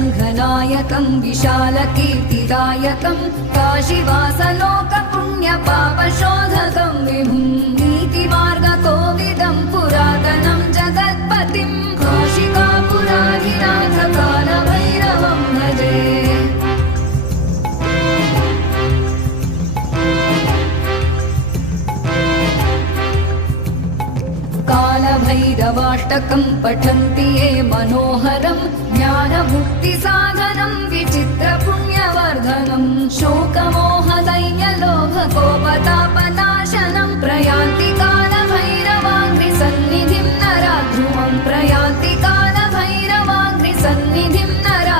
सङ्घनायकं विशालकीर्तिदायकं काशीवासलोकपुण्यपापशोधकं विभुं नीतिमार्गकोविदं पुरातनं जगत्पतिं काशिकापुराधिनाथ कालभैरवं भजे। कालभैरवाष्टकं पठन्ति ये मनोहरं ज्ञानमुक्तिसा